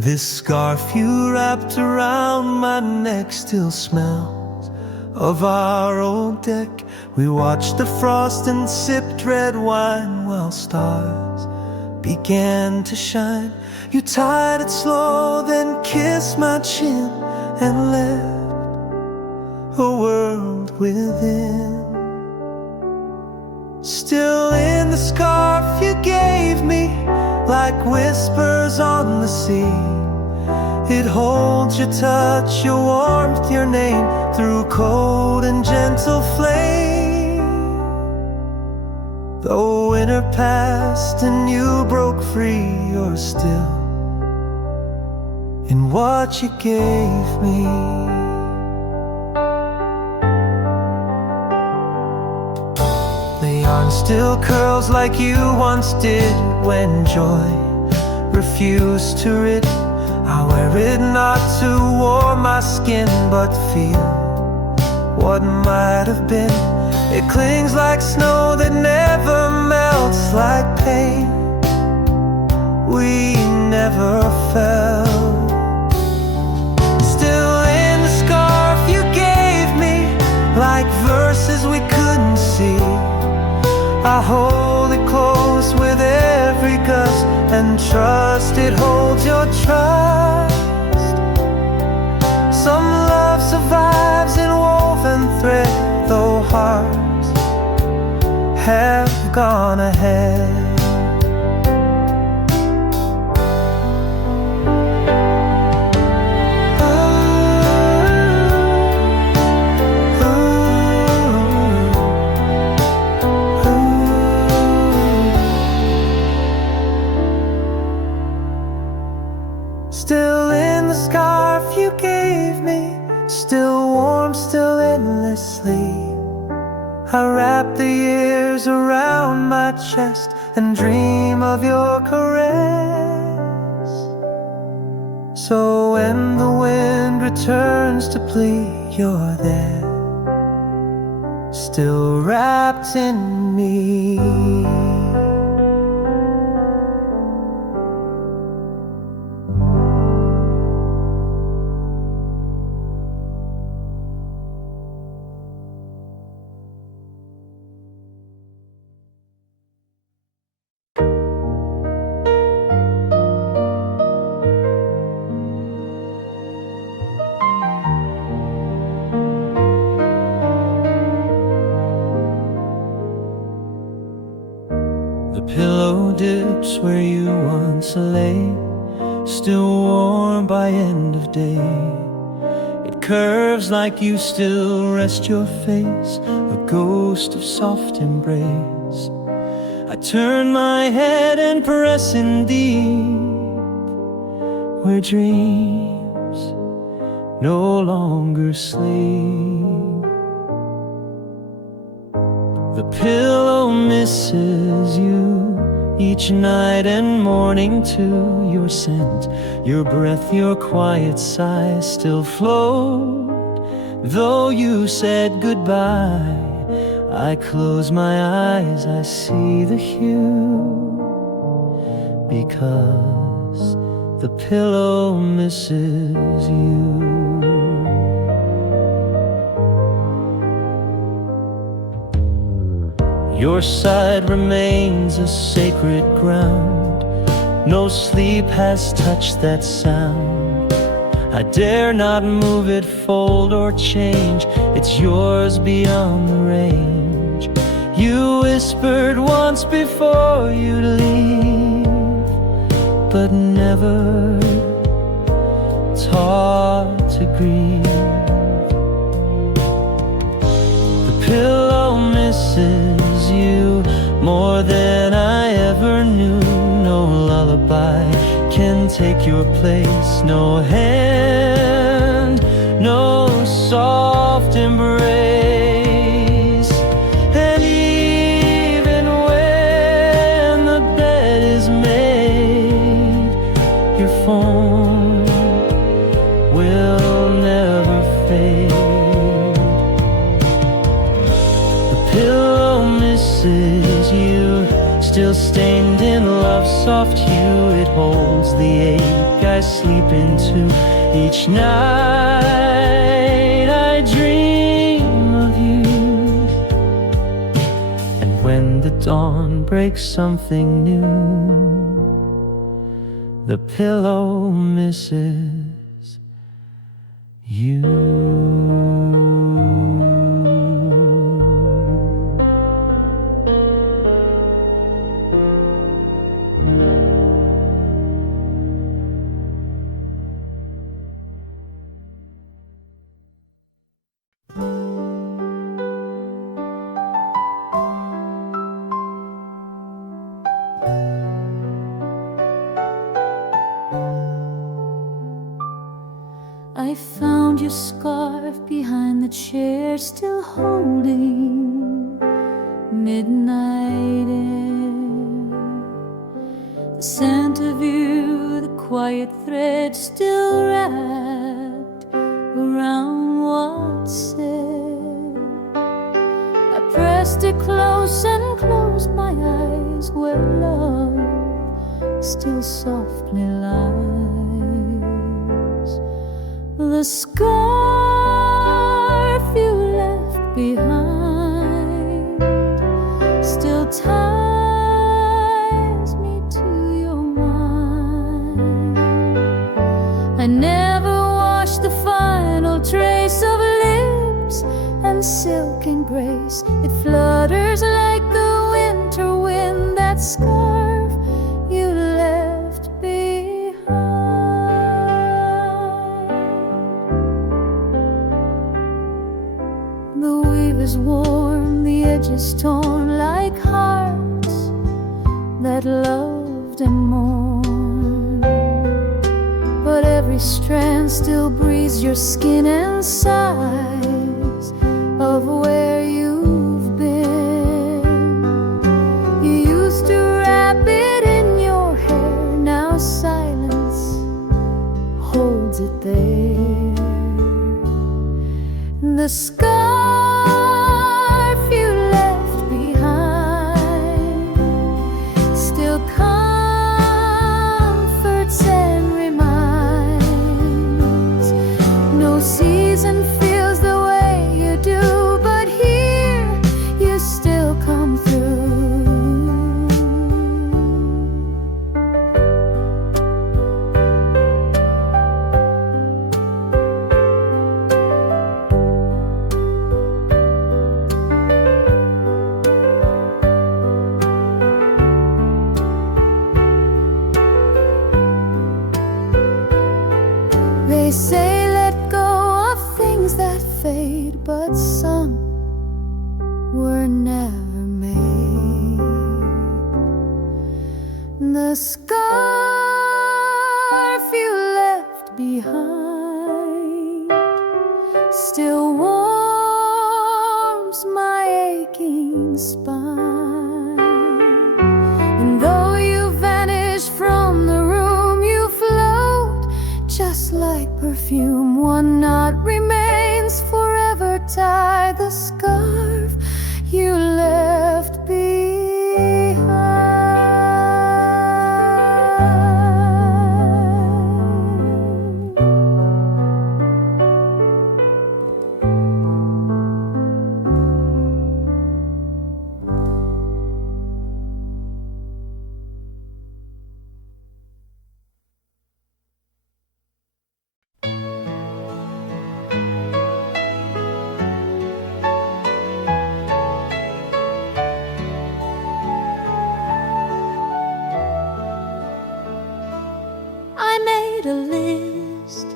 This scarf you wrapped around my neck still smells of our old deck. We watched the frost and sipped red wine while stars began to shine. You tied it slow, then kissed my chin and left a world within. Still in the scarf you gave me, like whispers on the sea. It holds your touch, your warmth, your name, through cold and gentle flame. Though winter passed and you broke free, you're still in what you gave me. The yarn still curls like you once did when joy refused to rid. I wear it not to warm my skin, but feel what might have been. It clings like snow that never melts, like pain we never felt. Still in the scarf you gave me, like verses we couldn't see. I hold it close with every gust and trust it holds your trust. Some love survives in woven thread, though hearts have gone ahead. Still in the scarf you gave me, still warm, still endlessly. I wrap the years around my chest and dream of your caress. So when the wind returns to plead, you're there, still wrapped in me. The pillow dips where you once lay, still warm by end of day. It curves like you still rest your face, a ghost of soft embrace. I turn my head and press in deep, where dreams no longer sleep. The pillow misses you each night and morning too. Your scent, your breath, your quiet sigh still float. Though you said goodbye, I close my eyes, I see the hue, because the pillow misses you. Your side remains a sacred ground. No sleep has touched that sound. I dare not move it, fold or change. It's yours beyond the range. You whispered once before you'd leave, but never taught to grieve. The pillow misses you more than I ever knew. No lullaby can take your place, no hand, no soft embrace. And even when the bed is made, your form will never fade. The pillow misses you, still stained in love's soft hue. It holds the ache I sleep into each night. I dream of you, and when the dawn breaks something new, the pillow misses you. I found your scarf behind the chair, still holding midnight air. The scent of you, the quiet thread still wrapped around what's said. I pressed it close and closed my eyes where love still softly lies. The scarf you left behind still ties me to your mind. I never washed the final trace of lips and silk and grace. It flutters like the winter wind, that scarf you left behind. The weave is warm, the edges torn like hearts that loved and mourned. But every strand still breathes your skin and sighs of where you've been. You used to wrap it in your hair, now silence holds it there. The scarf you left behind still comforts and reminds. No season feels the way you do, but here you still come through. They say let go of things that fade, but some were never made. The scarf you left behind still warms my aching spine. And though you vanish from the room, you float just like perfume. One knot remains forever tied, the scarf you left behind. I made a list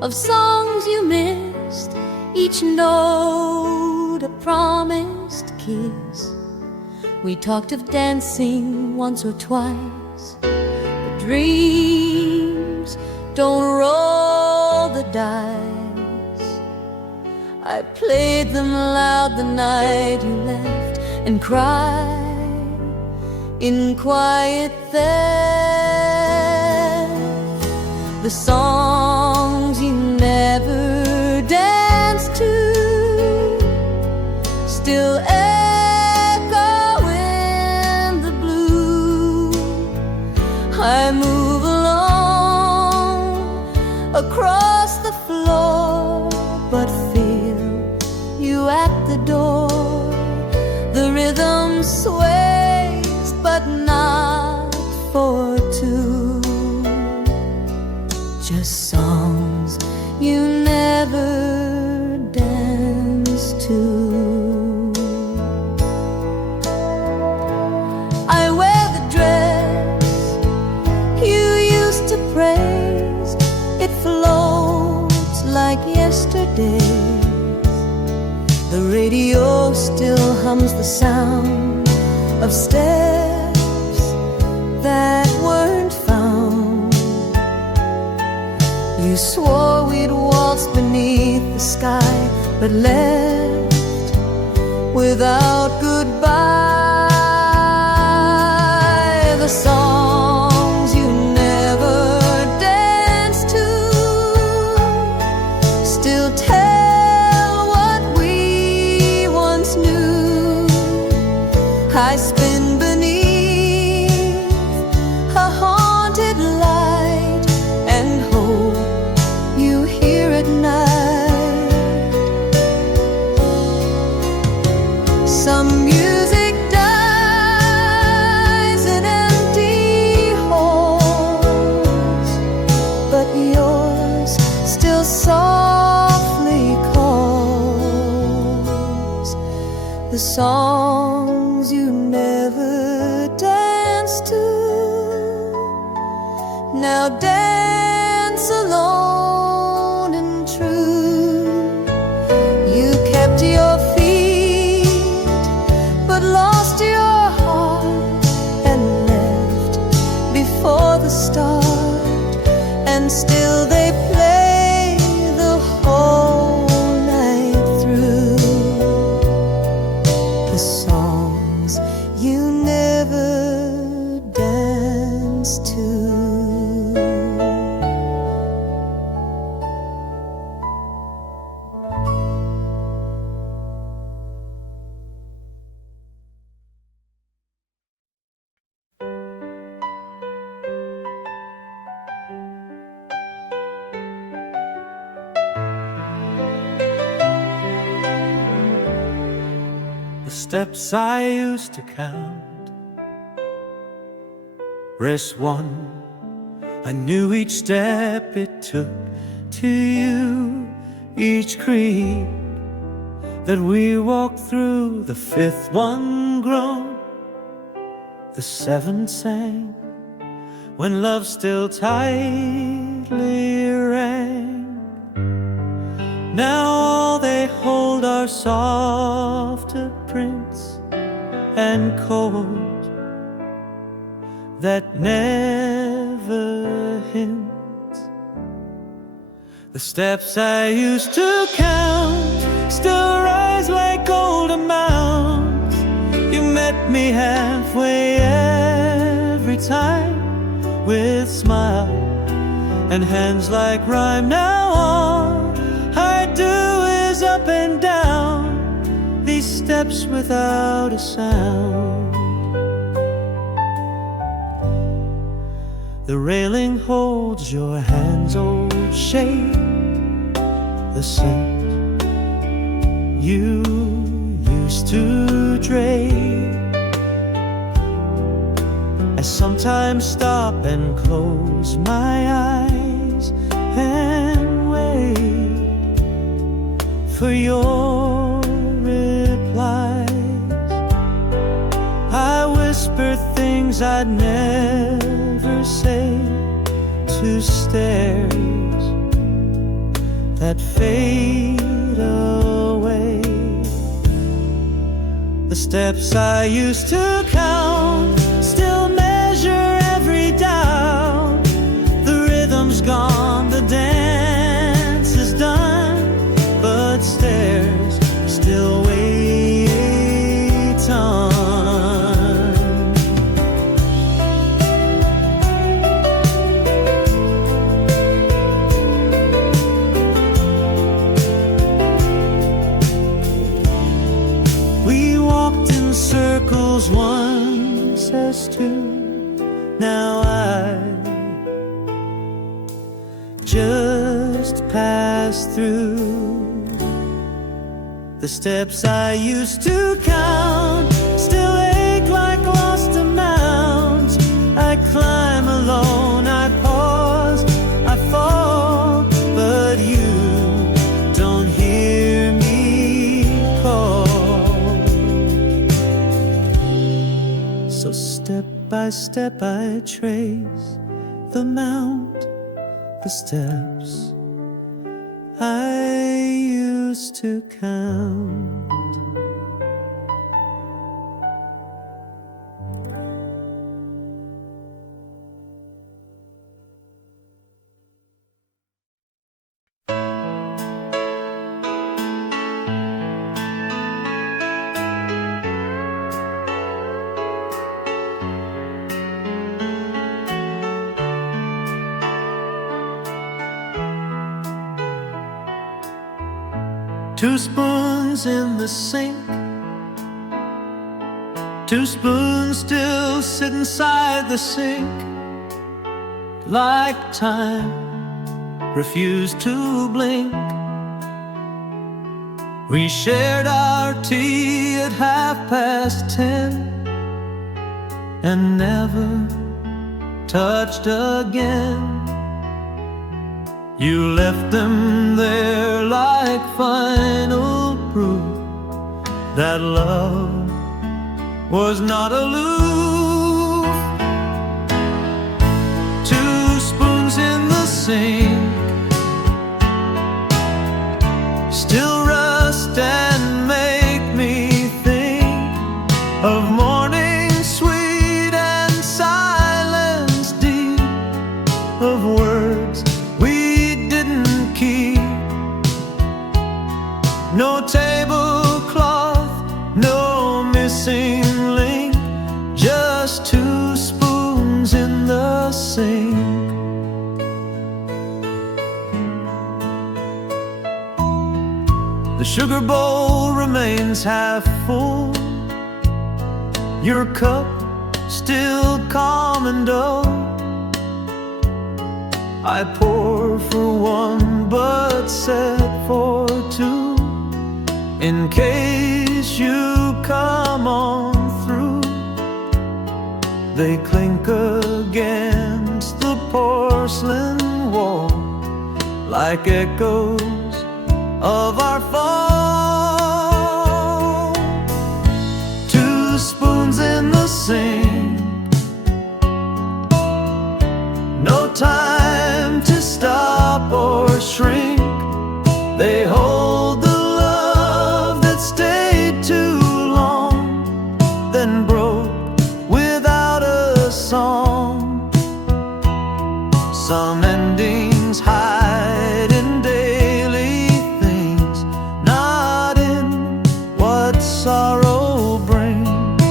of songs you missed, each note a promised kiss. We talked of dancing once or twice, but dreams don't roll the dice. I played them loud the night you left and cried in quiet theft. The songs you never danced to still echo in The rhythm sways, but not for two. Just songs you never danced to. I wear the dress you used to praise. It floats like yesterday. The radio still hums the sound of steps that weren't found. You swore we'd waltz beneath the sky, but left without goodbye. The songs you never danced to still tell what we once knew. I spin beneath a haunted light and hope you hear at night. Some music dies in empty halls, but yours still softly calls. The songs you never danced to now dance alone and true. You kept your feet, but lost your heart and left before the start, and still they play the whole night through. The songs you never danced to. The steps I used to count, rest one, I knew each step it took to you, each creed that we walked through, the fifth one grown, the seventh sang, when love still tightly rang. Now all they hold are softer prints and cold that never hint. The steps I used to count still rise like golden mounds. You met me halfway every time with smile and hands like rhyme. Now all I do is up and down these steps without a sound. The railing holds your hand's old shape, the scent you used to drape. I sometimes stop and close my eyes and wait for your replies. I whisper things I'd never say to stares that fade away. The steps I used to count still measure every down. The rhythm's gone, the dance is done, but stares still wait on. We walked in circles once as two. Now I just pass through. The steps I used to count So step by step I trace the mount, the steps I used to count. Two spoons in the sink, two spoons still sit inside the sink, like time refused to blink. We shared our tea at 10:30 and never touched again. You left them there like final proof that love was not aloof. Two spoons in the sink still rust and make me think of morning sweet and silence deep, of words we didn't keep. No tablecloth, no missing link, just two spoons in the sink. The sugar bowl remains half full, your cup still commando. I pour for one but set for two, in case you come on through. They clink against the porcelain wall like echoes of our fall. Two spoons in the sink, no time to stop or shrink. They hold the love that stayed too long, then broke without a song. Some endings hide in daily things, not in what sorrow brings.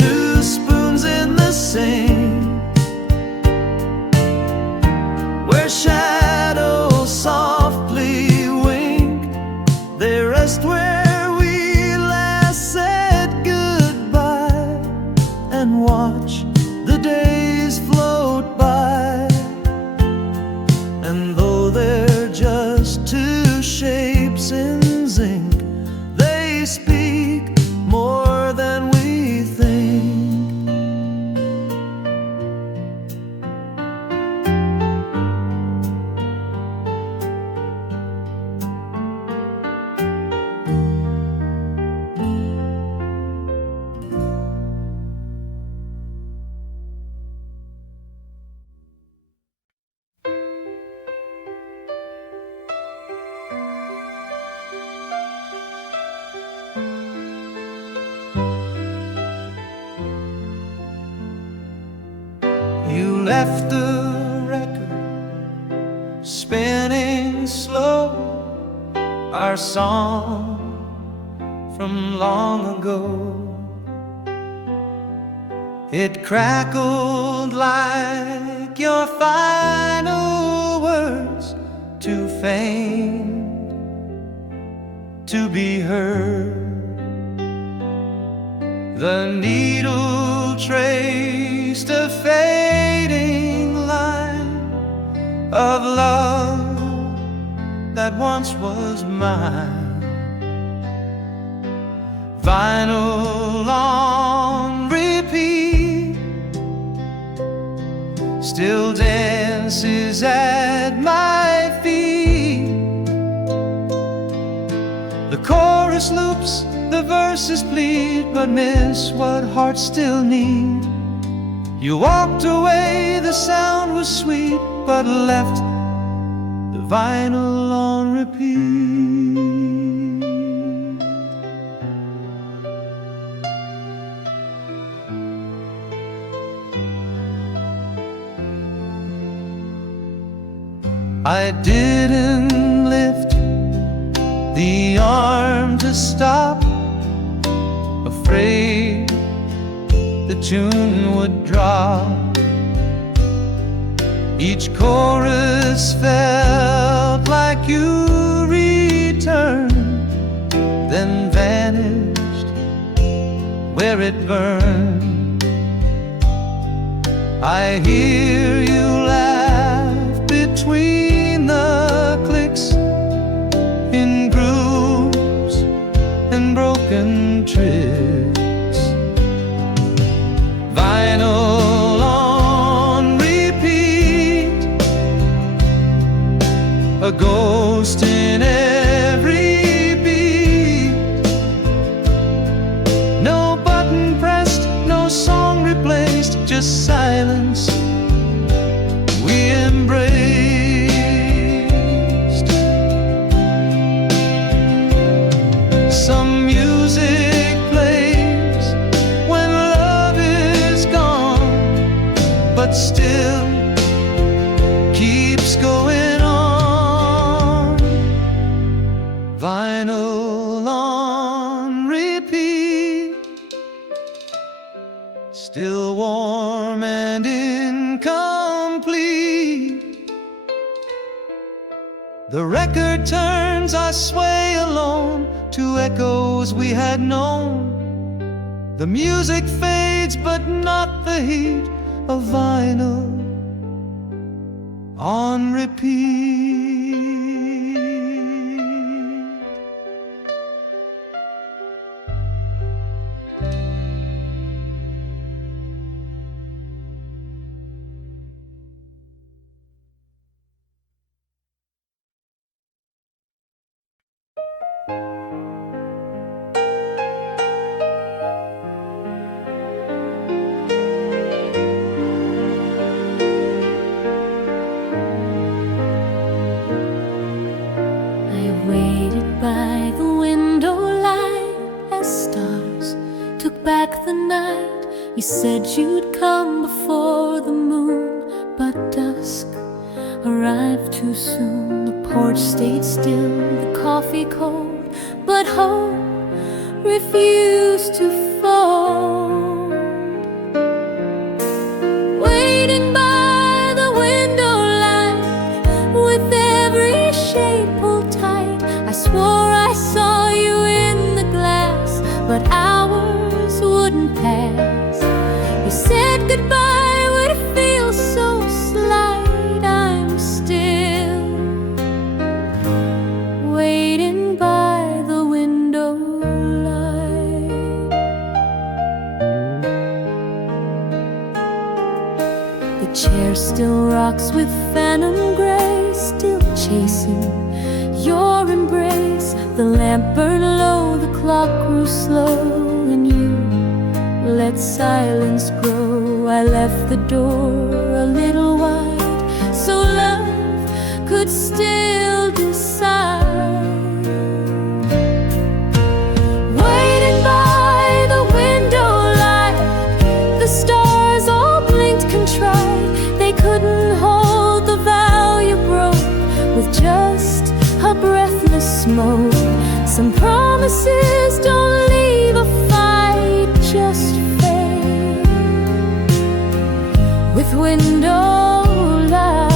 Two spoons in the sink, where shadows softly wink. They rest where we last said goodbye, and watch the days float by. And though they're just two shapes in zinc, they speak more than we think. You left the record spinning slow, our song from long ago. It crackled like your final words, too faint to be heard. The needle traced a fading line of love that once was mine. Vinyl on repeat still dances at my feet. The chorus loops The verses plead but miss what hearts still need. You walked away, the sound was sweet, but left the vinyl on repeat. I didn't lift the arm to stop, afraid the tune would drop. Each chorus felt like you returned, then vanished where it burned. I hear you laugh between the clicks, in grooves and broken tricks. Vinyl on repeat, a ghost in every beat. No button pressed, no song replaced, just silence we embraced. Some music plays when love is gone, but still keeps going on. Vinyl on repeat, still warm and incomplete. The record turns, I sway alone to echoes we had known. The music fades, but not the heat of vinyl on repeat. Back the night you said you'd come before the moon, but dusk arrived too soon. The porch stayed still, the coffee cold, but hope refused to fold. Waiting by the window light, with every shade pulled tight, I swore I saw you in the glass, but hours wouldn't pass. You said goodbye would feel so slight. I'm still waiting by the window light. The chair still rocks with phantom grace, still chasing your embrace. The lamp burned low, the clock grew slow, and you let silence grow. I left the door a little wide, so love could still decide. Waiting by the window light, the stars all blinked contrite. They couldn't hold the vow you broke with just a breathless smoke. Some promises don't leave a fight, just fade with window light.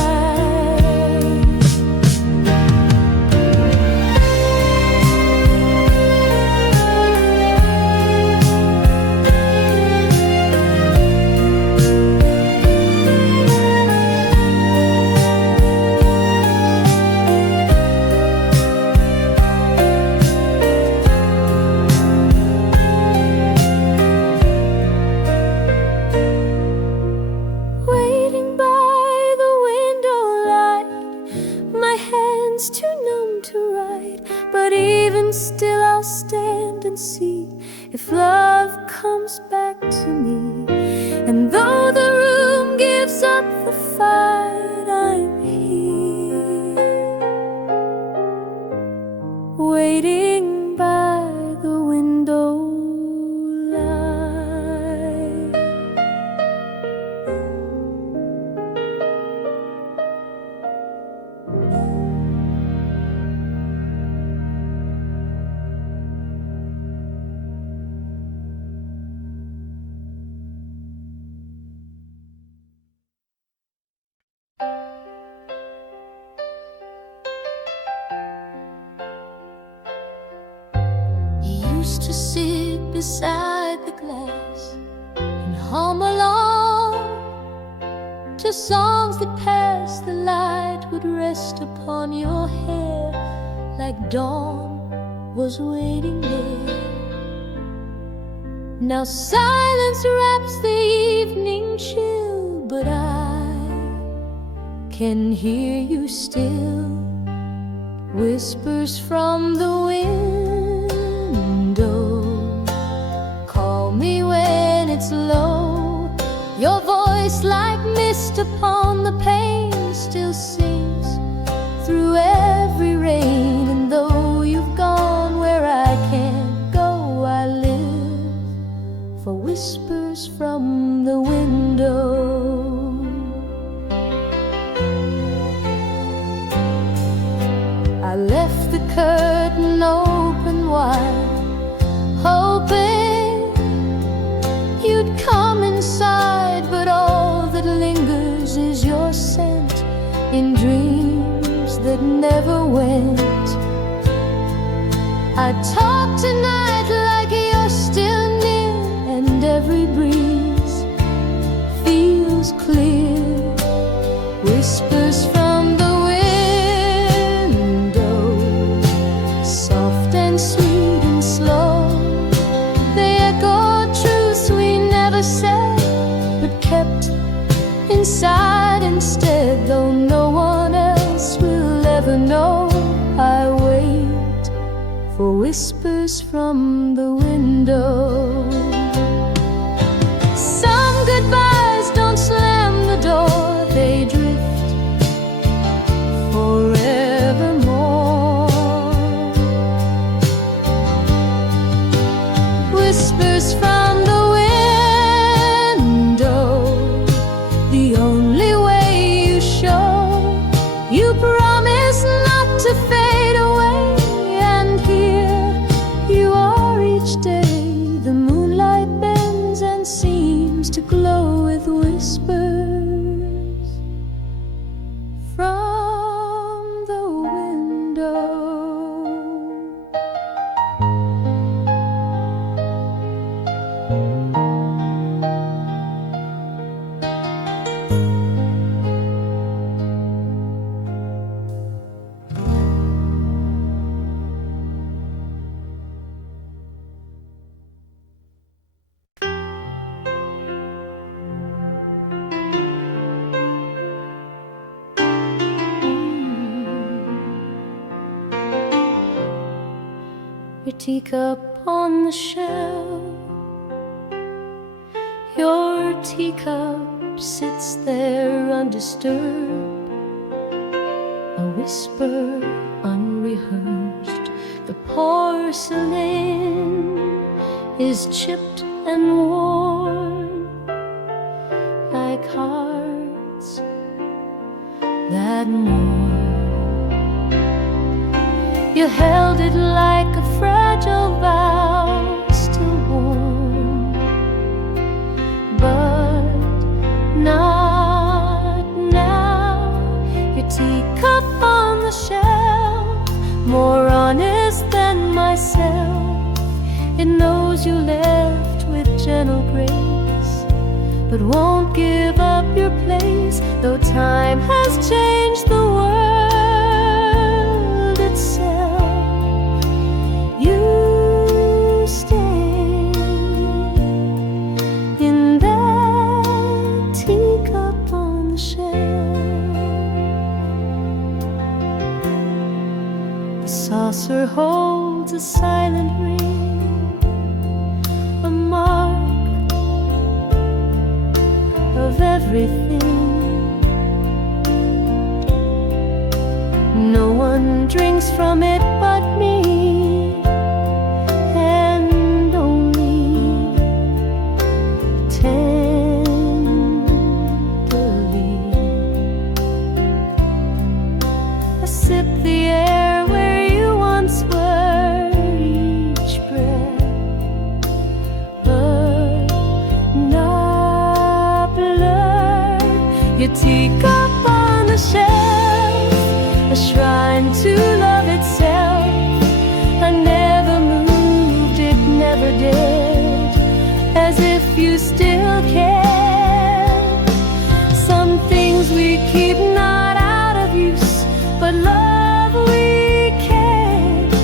see if love comes back to me. And though the room gives up the fight, I'm here, waiting by the window light. Used to sit beside the glass and hum along to songs that passed. The light would rest upon your hair like dawn was waiting there. Now silence wraps the evening chill, but I can hear you still. Whispers from the window call me when it's low. Your voice like mist upon the pane still sings through every rain. And though you've gone where I can't go, I live for whispers from the window. I left the curtain open wide, hoping you'd come inside. But all that lingers is your scent in dreams that never went. I talk tonight like you're still near, and every breeze feels clear. Whispers from the sweet and slow, they echo truths we never said, but kept inside instead. Though no one else will ever know, I wait for whispers from the window. Some goodbyes don't slam the door, they drift forevermore. Whispers from the window, the only way you show. You promise not to fade away, and here you are each day. The moonlight bends and seems to glow with whispers from the window. Your teacup on the shelf, your teacup sits there undisturbed, a whisper unrehearsed. The porcelain is chipped and worn like hearts that mourn. You held it like a fragile vow, still warm, but not now. Your teacup on the shelf, more honest than myself. It knows you left with gentle grace, but won't give up your place. Though time has changed the world itself, you stay in that teacup on the shelf. The saucer holds a silent ring, your teacup on the shelf, a shrine to love itself. I never moved, it never did, as if you still care. Some things we keep not out of use, but love we can't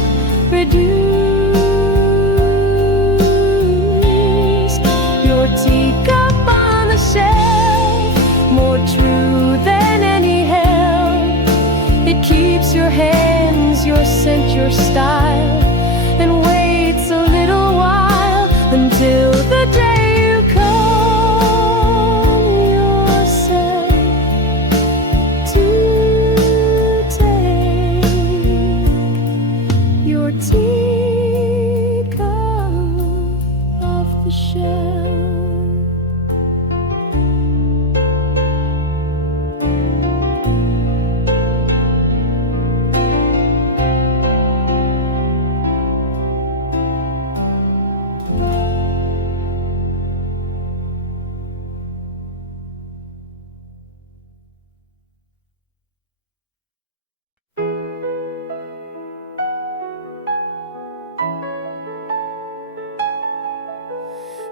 reduce. Your teacup on the shelf, more true than any help. It keeps your hands, your scent, your style, and waits a little while until the day you come yourself to take your teacup off the shelf.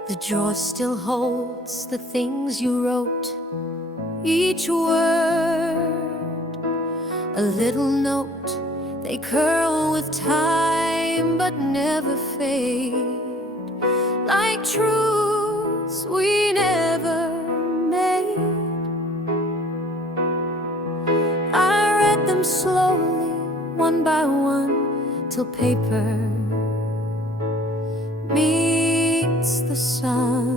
The drawer still holds the things you wrote, each word a little note. They curl with time but never fade, like truths we never made. I read them slowly, one by one, till paper meets the sun.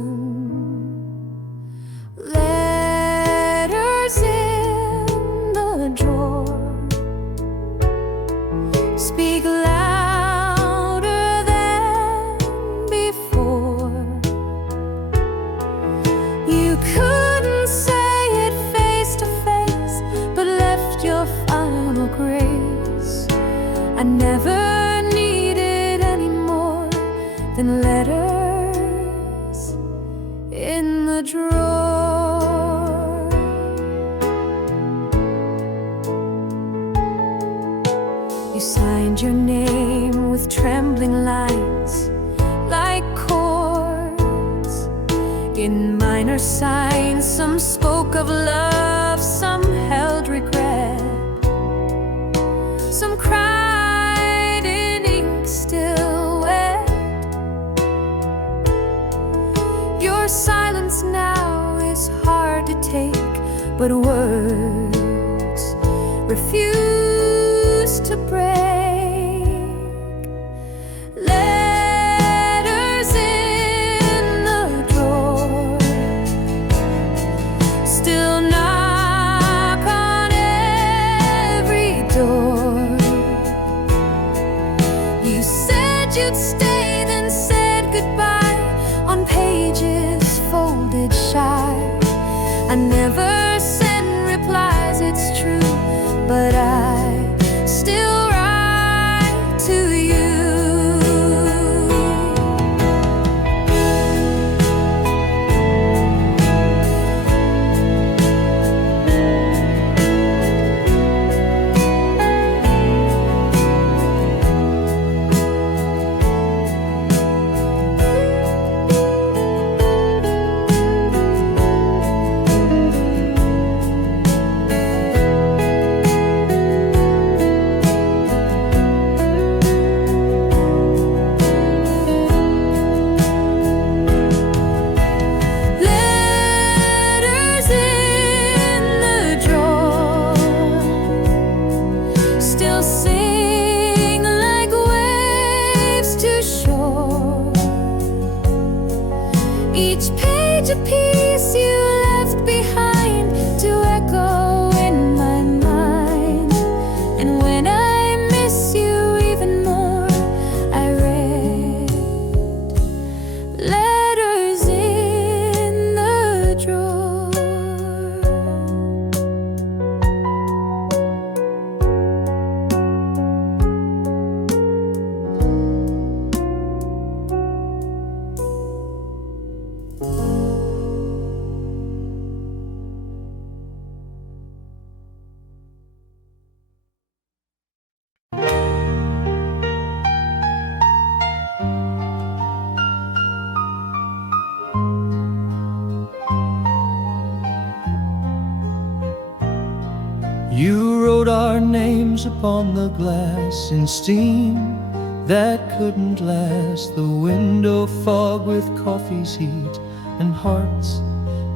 Letters in the drawer speak louder than before. You couldn't say it face to face, but left your final grace. I never needed any more than letters in the drawer. You signed your name with trembling lines, like chords in minor signs. Some spoke of love, some held regret, some cried in ink still wet. Your silence now is hard to take, but words refuse to break. Letters in the drawer still knock on every door. You said you'd stay, then said goodbye on pages folded shy. I never send replies, it's true, but I still write to you. Letters in the drawer still sing like waves to shore. Each page a piece you left behind to echo in my mind. And when I miss you even more, I read letters in the drawer. names upon the glass in steam that couldn't last. The window fog with coffee's heat and hearts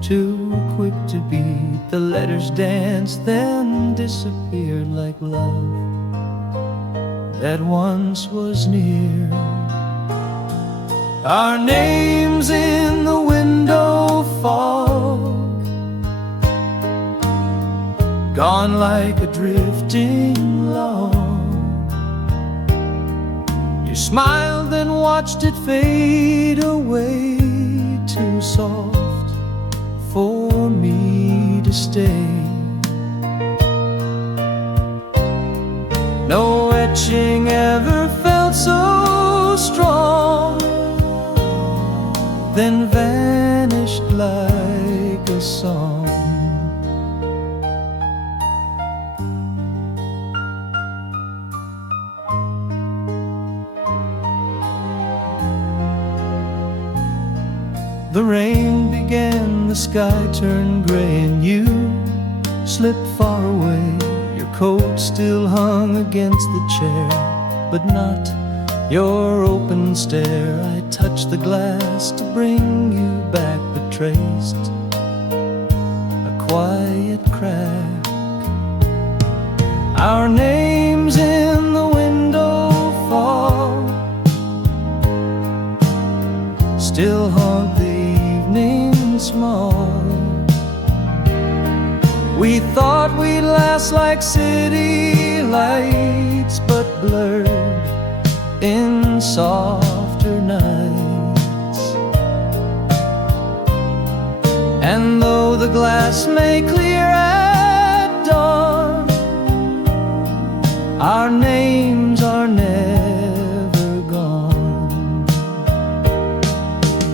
too quick to beat. The letters danced, then disappeared like love that once was near. Our names in the window fog, gone like a drifting log. You smiled and watched it fade away, too soft for me to stay. No etching ever felt so strong, then vanished like a song. The rain began, the sky turned gray, and you slipped far away. Your coat still hung against the chair, but not your open stare. I touched the glass to bring you back, but traced a quiet crack. Our names in the window fog still haunt the evening smog. We thought we'd last like city lights, but blurred in softer nights. And though the glass may clear at dawn, our names are never gone.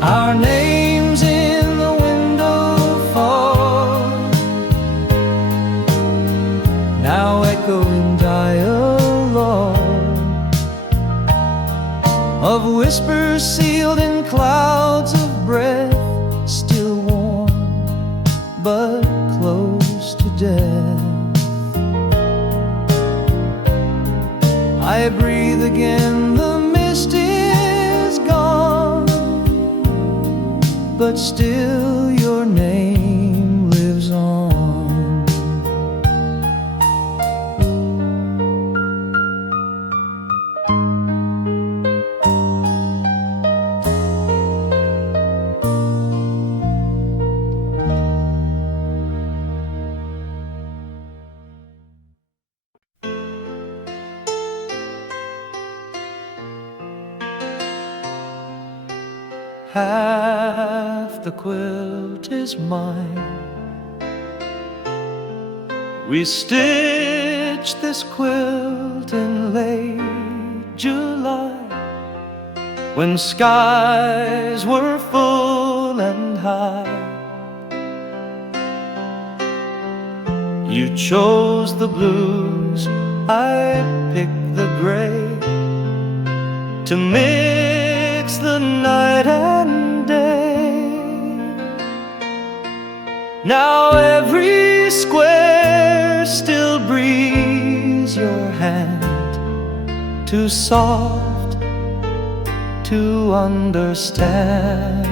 Our names in the window fog now echo in dialogue of whispers sealed in clouds of breath, still warm but close to death. I breathe again, the mist is gone, but still your name lives on. Half the quilt is mine. We stitched this quilt in late July, when skies were full and high. You chose the blues, I picked the gray, to mix the night and day. Now every square still breathes your hand, too soft to understand.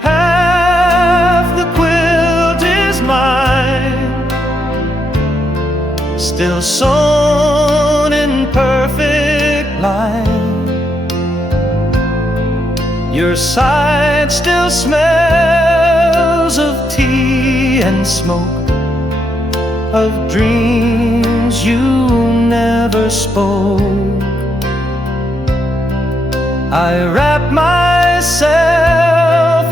Half the quilt is mine, still sewn in perfect line. Your side still smells of tea and smoke, of dreams you never spoke. I wrap myself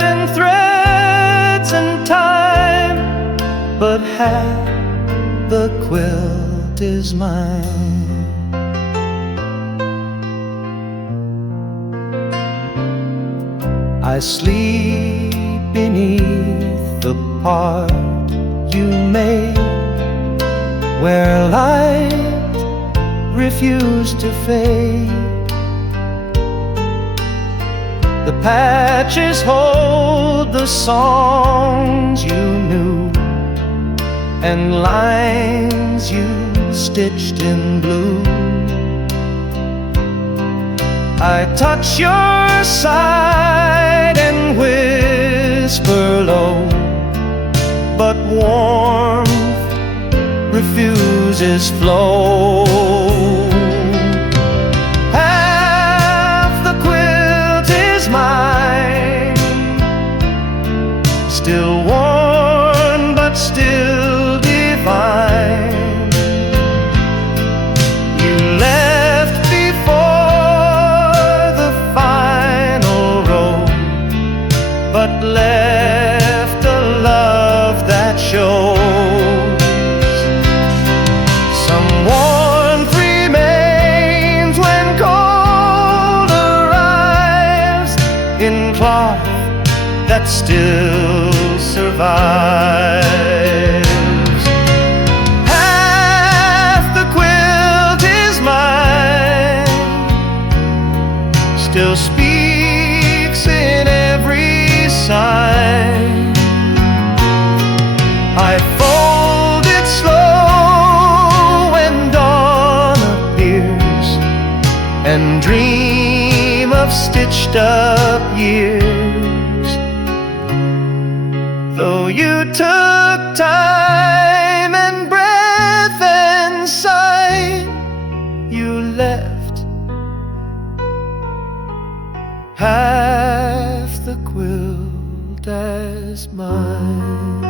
in threads and time, but half the quilt is mine. I sleep beneath the part you made, where light refused to fade. The patches hold the songs you knew, and lines you stitched in blue. I touch your side and whisper low, but warmth refuses flow. Half the quilt is mine, still worn but still divine. You left before the final row, but left a love that shows. Some warmth remains when cold arrives, in cloth that still survives. Half the quilt is mine, still speaks in every sign. I fold it slow when dawn appears, and dream of stitched up years. Though you took time and breath and sight, you left half the quilt as mine.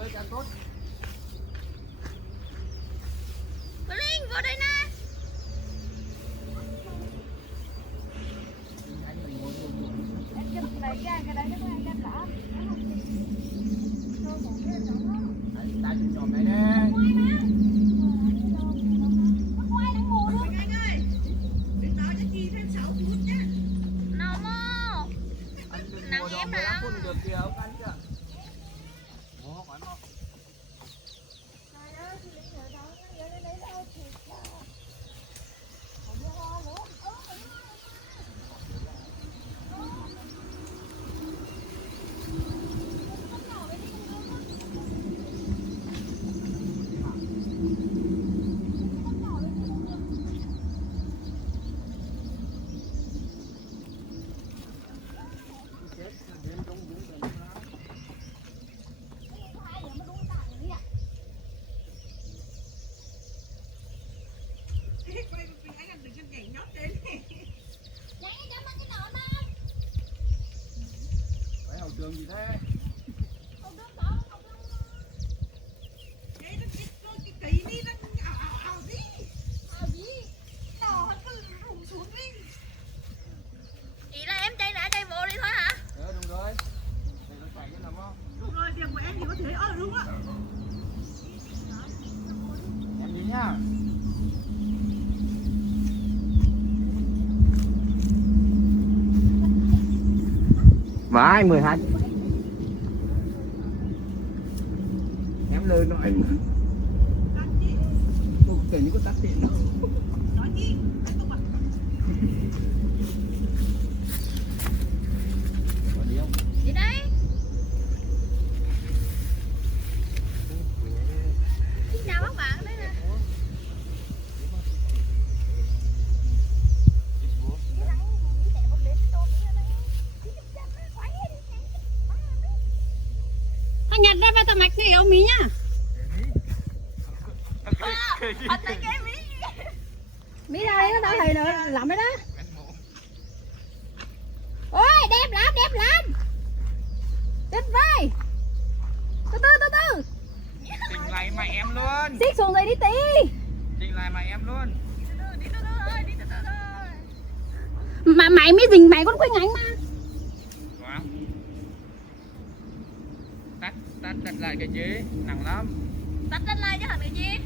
Cô Linh vô đây nè. Đường gì thế? Ý là em chạy ra chạy vô đi thôi hả? Đúng rồi. Để nó chạy cái nằm không? Đúng rồi, việc của em chỉ có thế. Đúng ạ. Em đi nhá. Vãi 12. Em lời nói một tỉnh có tắt tiền đâu. Nói gì? Có đi không? Đi đây. Xin chào các bạn đây nè. Thằng Nhật ra về tao mạch này ông Mỹ nhá. Anh thấy cái Mỹ. Mỹ ra đấy nó đâu thầy nữa làm đấy đó. Ôi đẹp lắm, đẹp lắm. Tuyệt vời. Từ từ. Trình lại mày em luôn. Xích xuống rồi đi tí. Trình lại mày em luôn. Đi từ từ thôi, đi từ từ thôi. Mà mày mới dình mày con khuyên ảnh mà. Wow. Tắt lại cái gì? Nặng lắm. Tắt chân lại chứ hẳn cái gì?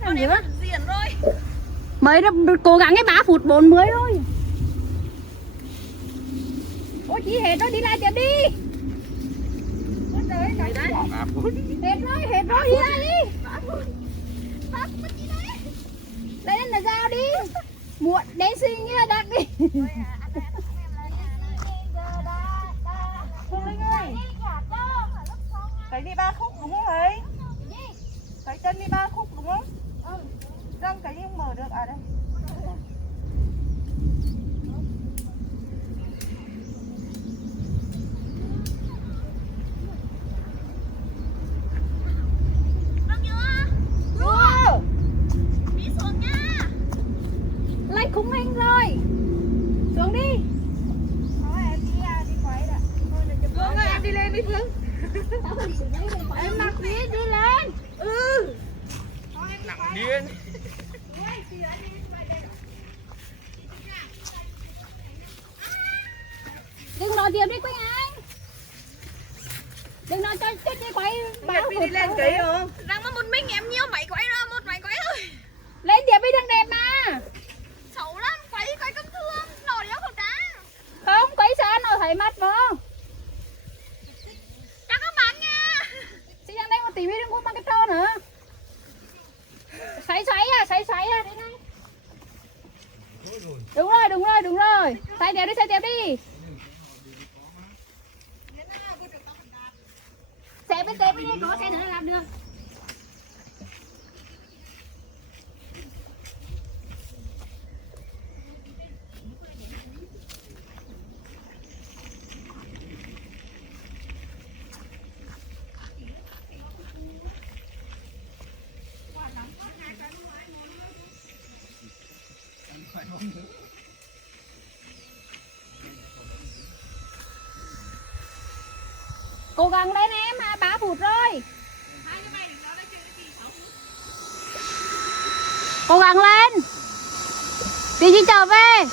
Làm gì á? Diện rồi. Mới cố gắng cái 3 phút 40 thôi. Ôi chị hết rồi, đi lại tiếp đi. Đi đấy. Hết rồi, đi lại đi. Tắt mất gì đấy. Lấy lên là giao đi. Muộn đến sinh như là đặc đi. Phương Linh ơi, phải đi 3 khúc đúng không thầy? Phải chân đi 3 khúc đúng không? Răng cái không mở được à đây. Đi xuống nha. Lạnh khủng hình rồi. Xuống đi. Thôi em đi quay đã. Phương ơi em đi lên đi Phương. Em mặc đi lên. Nặng điên. Đừng nói tiếp đi Quỳnh Anh. Đừng nói cho đi quay 3 phút. Đi lên kỹ không? Rằng mà một mình em nhiều máy quay ra, một máy quay thôi. Lên tiếp đi đừng đẹp mà. Xấu lắm, quay cấm thương. Nổi đeo khẩu trang. Không, quay xa nó thấy mặt vô. Chào các bạn nha. Chị đang đây một tí đừng có mang cái trâu nữa. Xoáy à, đây này. Đúng rồi. Xoay tiếp đi. Xe bên tép đi, có xe nữa làm được. Cố gắng lên em, 3 phút rồi. Cố gắng lên. Tí chị trở về.